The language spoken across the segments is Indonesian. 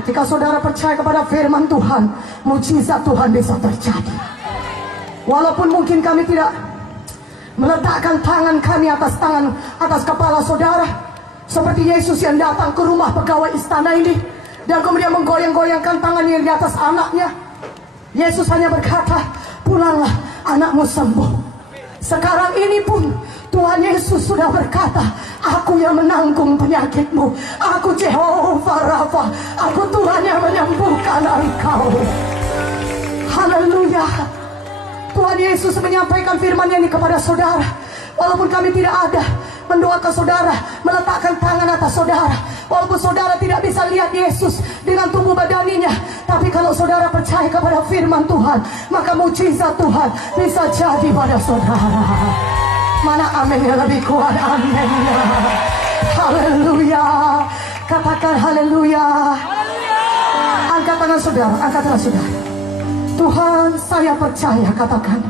Ketika saudara percaya kepada firman Tuhan, mujizat Tuhan bisa terjadi. Walaupun mungkin kami tidak meletakkan tangan kami atas kepala saudara, seperti Yesus yang datang ke rumah pegawai istana ini dan kemudian menggoyang-goyangkan tangannya di atas anaknya. Yesus hanya berkata, pulanglah, anakmu sembuh. Sekarang ini pun Tuhan Yesus sudah berkata, aku yang menanggung penyakitmu, aku Jehovah Rafa, aku Tuhan yang menyembuhkan engkau. Haleluya. Tuhan Yesus menyampaikan firman-Nya ini kepada saudara. Walaupun kami tidak ada mendoakan saudara, meletakkan tangan atas saudara, walaupun saudara tidak bisa lihat Yesus dengan tubuh badaninya, tapi kalau saudara percaya kepada firman Tuhan, maka mujizat Tuhan bisa jadi pada saudara. Mana amin yang lebih kuat? Amin. Haleluya. Katakan haleluya. Angkat tangan saudara, angkat tangan saudara. Tuhan, saya percaya, katakan,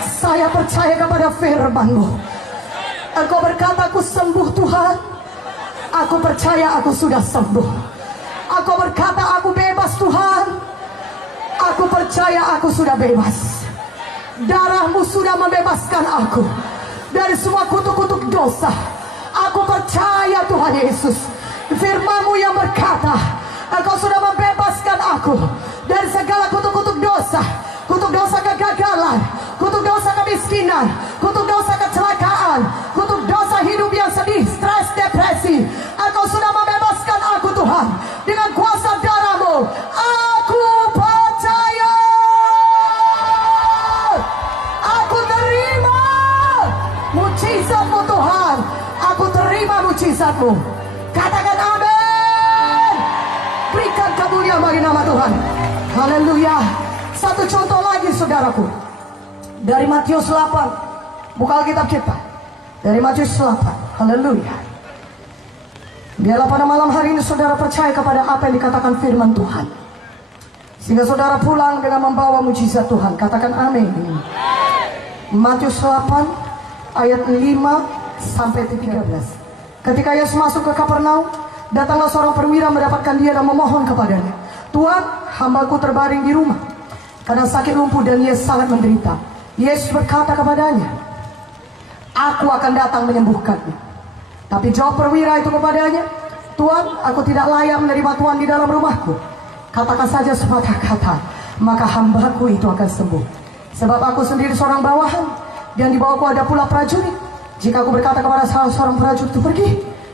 saya percaya kepada firman-Mu. Engkau berkata aku sembuh Tuhan. Aku percaya aku sudah sembuh. Engkau berkata aku bebas Tuhan. Aku percaya aku sudah bebas. Darah-Mu sudah membebaskan aku dari semua kutuk-kutuk dosa. Aku percaya Tuhan Yesus, firman-Mu yang berkata Engkau sudah membebaskan aku dari segala kutuk-kutuk dosa. Kutuk dosa kegagalan, kutuk dosa kemiskinan, kutuk dosa kecelakaan, kutuk dosa hidup yang sedih, stres, depresi. Engkau sudah membebaskan aku Tuhan dengan kuasa darah-Mu. Aku percaya. Aku terima mujizat-Mu Tuhan. Aku terima mujizat-Mu. Katakan amin. Berikan kemuliaan bagi nama Tuhan. Haleluya. Satu contoh lagi saudaraku, dari Matius 8. Buka Alkitab kita dari Matius 8. Haleluya. Biarlah pada malam hari ini saudara percaya kepada apa yang dikatakan firman Tuhan, sehingga saudara pulang dengan membawa mujizat Tuhan. Katakan amin. Matius 8 ayat 5 sampai 13. Ketika Yesus masuk ke Kapernaum, datanglah seorang perwira mendapatkan dia dan memohon kepadanya, Tuhan, hambaku terbaring di rumah karena sakit lumpuh dan ia sangat menderita. Yesus berkata kepadanya, aku akan datang menyembuhkannya. Tapi jawab perwira itu kepadanya, Tuhan, aku tidak layak menerima Tuhan di dalam rumahku. Katakan saja sepatah kata, maka hambaku itu akan sembuh. Sebab aku sendiri seorang bawahan, dan di bawahku ada pula prajurit. Jika aku berkata kepada salah seorang prajurit itu pergi,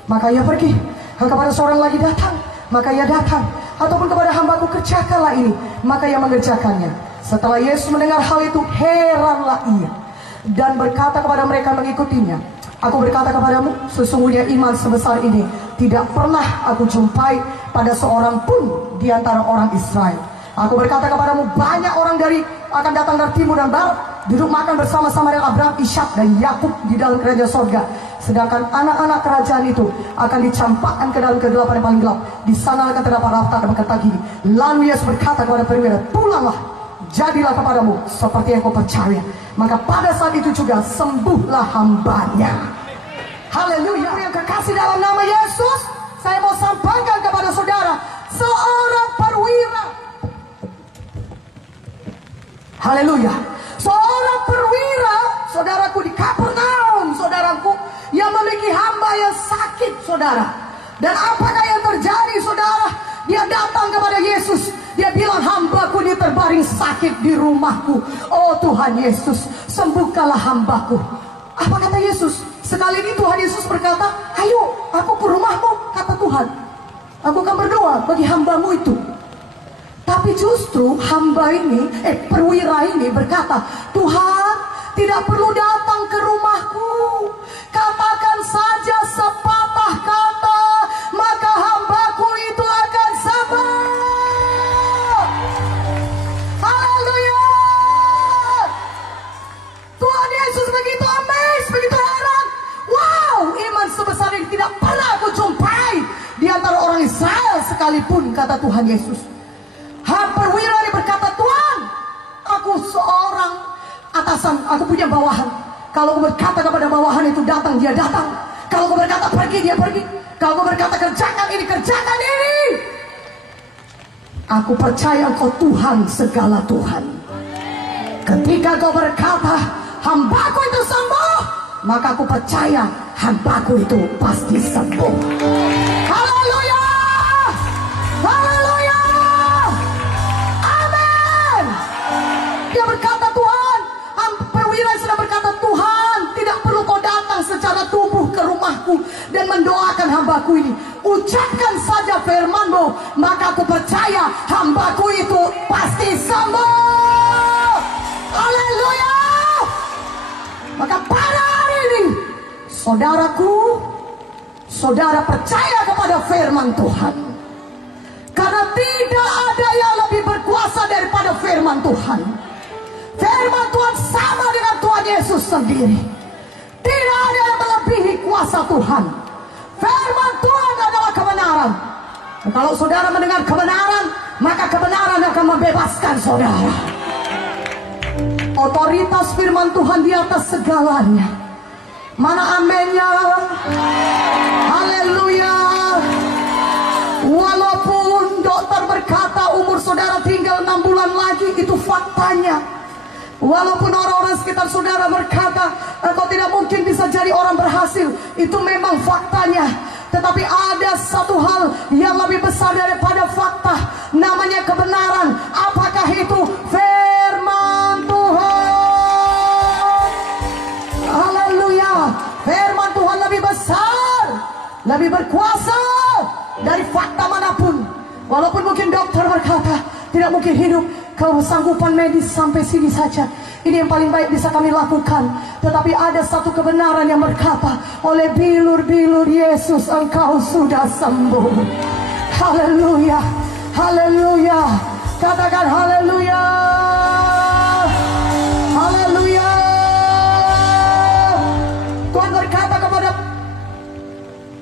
maka ia pergi. Dan kepada seorang lagi datang, maka ia datang. Ataupun kepada hambaku kerjakanlah ini, maka ia mengerjakannya. Setelah Yesus mendengar hal itu, heranlah ia dan berkata kepada mereka mengikutinya, aku berkata kepadamu, sesungguhnya iman sebesar ini tidak pernah aku jumpai pada seorang pun di antara orang Israel. Aku berkata kepadamu, banyak orang akan datang dari timur dan barat, duduk makan bersama-sama dengan Abraham, Ishak dan Yakub di dalam kerajaan sorga. Sedangkan anak-anak kerajaan itu akan dicampakkan ke dalam kegelapan yang paling gelap. Di sana akan terdapat rafta dan berkata gini. Lalu Yesus berkata kepada perwira, pulanglah, jadilah kepadamu seperti yang kau percaya. Maka pada saat itu juga sembuhlah hambanya. Haleluya. Yang kekasih dalam nama Yesus, saya mau sampaikan kepada saudara, seorang perwira. Haleluya. Seorang perwira, saudaraku, di Kapernaum, saudaraku, yang memiliki hamba yang sakit, saudara. Dan apakah yang terjadi, saudara? Dia datang kepada Yesus. Dia bilang, hambaku ini terbaring sakit di rumahku. Oh Tuhan Yesus, sembuhkanlah hambaku. Apa kata Yesus? Sekali ini Tuhan Yesus berkata, ayo aku ke rumahmu, kata Tuhan. Aku akan berdoa bagi hambamu itu. Tapi justru hamba ini, perwira ini berkata, Tuhan, tidak perlu datang ke rumahku. Katakan saja sepatah kata, maka hambaku itu akan sembuh. Haleluya. Tuhan Yesus begitu amazed, begitu heran. Wow, iman sebesar ini tidak pernah aku jumpai di antara orang Israel sekalipun, kata Tuhan Yesus. Perwira ini berkata, Tuhan, aku seorang atasan, aku punya bawahan. Kalau aku berkata kepada bawahan itu datang, dia datang. Kalau aku berkata pergi, dia pergi. Kalau aku berkata kerjakan ini, kerjakan ini. Aku percaya Engkau Tuhan segala Tuhan. Ketika Kau berkata hambaku itu sembuh, maka aku percaya hambaku itu pasti sembuh. Haleluya, haleluya, amin. Dia berkata, Tuhan, perwira sedang berkata, Tuhan, tidak perlu Kau datang secara tubuh ke rumahku dan mendoakan hambaku ini. Ucapkan saja firman-Mu, maka aku percaya hambaku itu pasti sembuh. Haleluya. Maka pada hari ini, saudaraku, saudara percaya kepada firman Tuhan. Karena tidak ada yang lebih berkuasa daripada firman Tuhan. Firman Tuhan sama dengan Tuhan Yesus sendiri. Tidak ada yang melebihi kuasa Tuhan. Firman Tuhan adalah kebenaran. Dan kalau saudara mendengar kebenaran, maka kebenaran akan membebaskan saudara. Otoritas firman Tuhan di atas segalanya. Mana amennya? Haleluya. Walaupun dokter berkata umur saudara tinggal 6 bulan lagi, itu faktanya. Walaupun orang-orang sekitar saudara berkata engkau tidak mungkin bisa jadi orang berhasil, itu memang faktanya. Tetapi ada satu hal yang lebih besar daripada fakta, namanya kebenaran. Apakah itu? Firman Tuhan. Haleluya. Firman Tuhan lebih besar, lebih berkuasa dari fakta manapun. Walaupun mungkin dokter berkata tidak mungkin hidup, kesanggupan medis sampai sini saja, ini yang paling baik bisa kami lakukan. Tetapi ada satu kebenaran yang berkata, oleh bilur-bilur Yesus engkau sudah sembuh. Haleluya, haleluya. Katakan haleluya, haleluya. Tuhan berkata kepada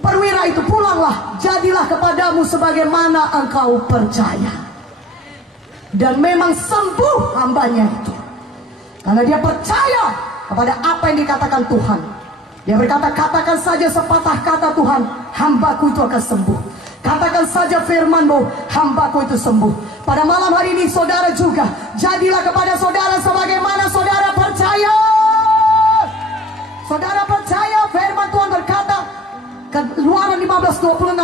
perwira itu, pulanglah, jadilah kepadamu sebagaimana engkau percaya. Dan memang sembuh hambanya itu, karena dia percaya kepada apa yang dikatakan Tuhan. Dia berkata, katakan saja sepatah kata Tuhan, hambaku itu akan sembuh. Katakan saja firman-Mu, hambaku itu sembuh. Pada malam hari ini saudara juga, jadilah kepada saudara sebagaimana saudara percaya. Saudara percaya firman Tuhan berkata, Keluaran 15:26,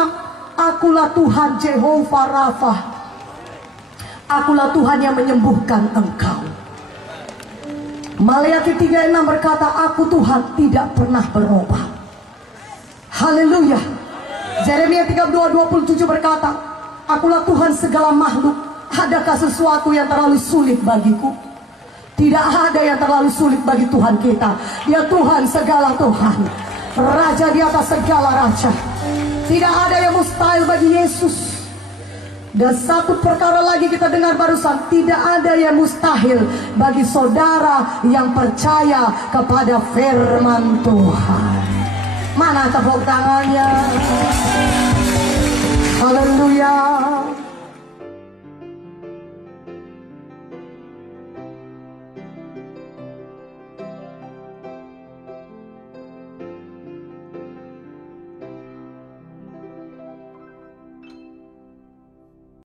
akulah Tuhan Jehovah Rafa. Akulah Tuhan yang menyembuhkan engkau. Maleakhi 3:6 berkata, aku Tuhan tidak pernah berubah. Haleluya. Yeremia 32:27 berkata, akulah Tuhan segala makhluk. Adakah sesuatu yang terlalu sulit bagiku? Tidak ada yang terlalu sulit bagi Tuhan kita. Dia Tuhan segala Tuhan, Raja di atas segala raja. Tidak ada yang mustahil bagi Yesus. Dan satu perkara lagi kita dengar barusan, tidak ada yang mustahil bagi saudara yang percaya kepada firman Tuhan. Mana tepuk tangannya? Haleluya.